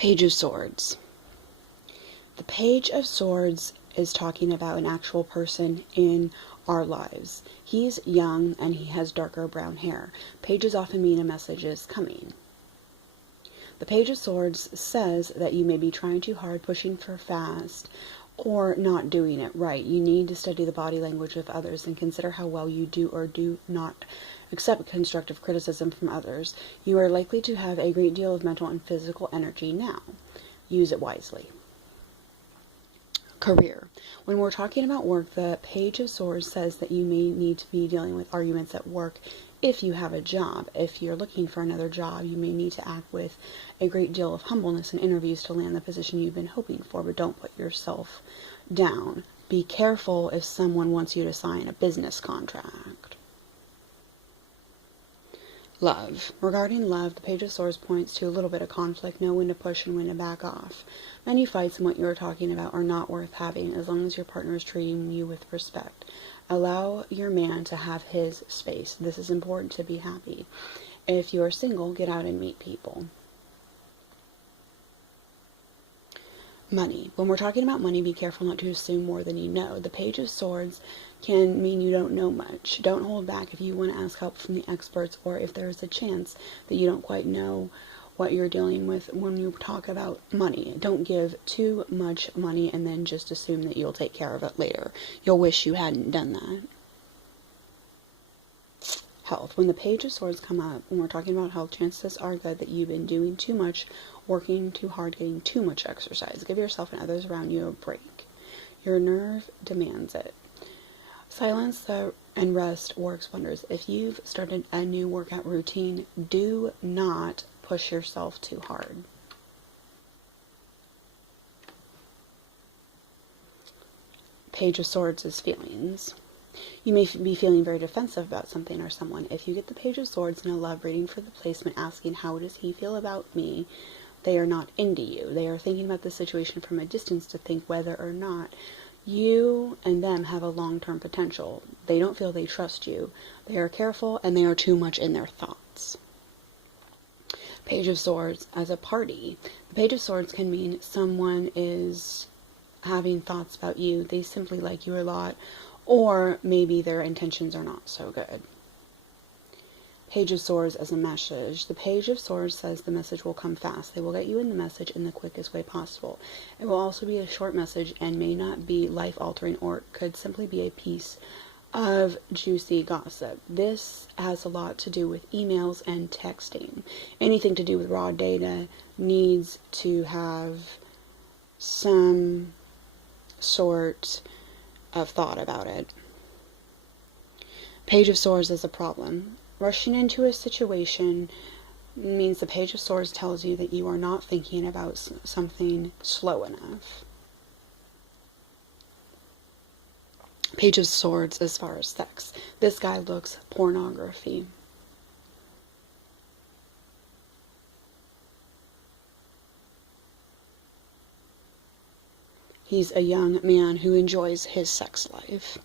Page of Swords. The Page of Swords is talking about an actual person in our lives. He's young and he has darker brown hair. Pages often mean a message is coming. The Page of Swords says that you may be trying too hard, pushing for fast, or not doing it right. You need to study the body language of others and consider how well you do or do not accept constructive criticism from others. You are likely to have a great deal of mental and physical energy now. Use it wisely. Career. When we're talking about work, the Page of Swords says that you may need to be dealing with arguments at work if you have a job. If you're looking for another job, you may need to act with a great deal of humbleness in interviews to land the position you've been hoping for, but don't put yourself down. Be careful if someone wants you to sign a business contract. Love. Regarding love, the Page of Swords points to a little bit of conflict, know when to push and when to back off. Many fights in what you are talking about are not worth having as long as your partner is treating you with respect. Allow your man to have his space. This is important to be happy. If you are single, get out and meet people. Money. When we're talking about money, be careful not to assume more than you know. The Page of Swords can mean you don't know much. Don't hold back if you want to ask help from the experts or if there's a chance that you don't quite know what you're dealing with when you talk about money. Don't give too much money and then just assume that you'll take care of it later. You'll wish you hadn't done that. Health. When the Page of Swords come up, when we're talking about health, chances are good that you've been doing too much, working too hard, getting too much exercise. Give yourself and others around you a break. Your nerve demands it. Silence and rest works wonders. If you've started a new workout routine, do not push yourself too hard. Page of Swords is feelings. You may be feeling very defensive about something or someone. If you get the Page of Swords in a love reading for the placement asking, how does he feel about me? They are not into you. They are thinking about the situation from a distance to think whether or not you and them have a long-term potential. They don't feel they trust you. They are careful and they are too much in their thoughts. Page of Swords as a party. The Page of Swords can mean someone is having thoughts about you. They simply like you a lot, or maybe their intentions are not so good. Page of Swords as a message. The Page of Swords says the message will come fast. They will get you in the message in the quickest way possible. It will also be a short message and may not be life-altering, or it could simply be a piece of juicy gossip. This has a lot to do with emails and texting. Anything to do with raw data needs to have some sort of thought about it. Page of Swords is a problem. Rushing into a situation means the Page of Swords tells you that you are not thinking about something slow enough. Page of Swords as far as sex. This guy looks pornography. He's a young man who enjoys his sex life.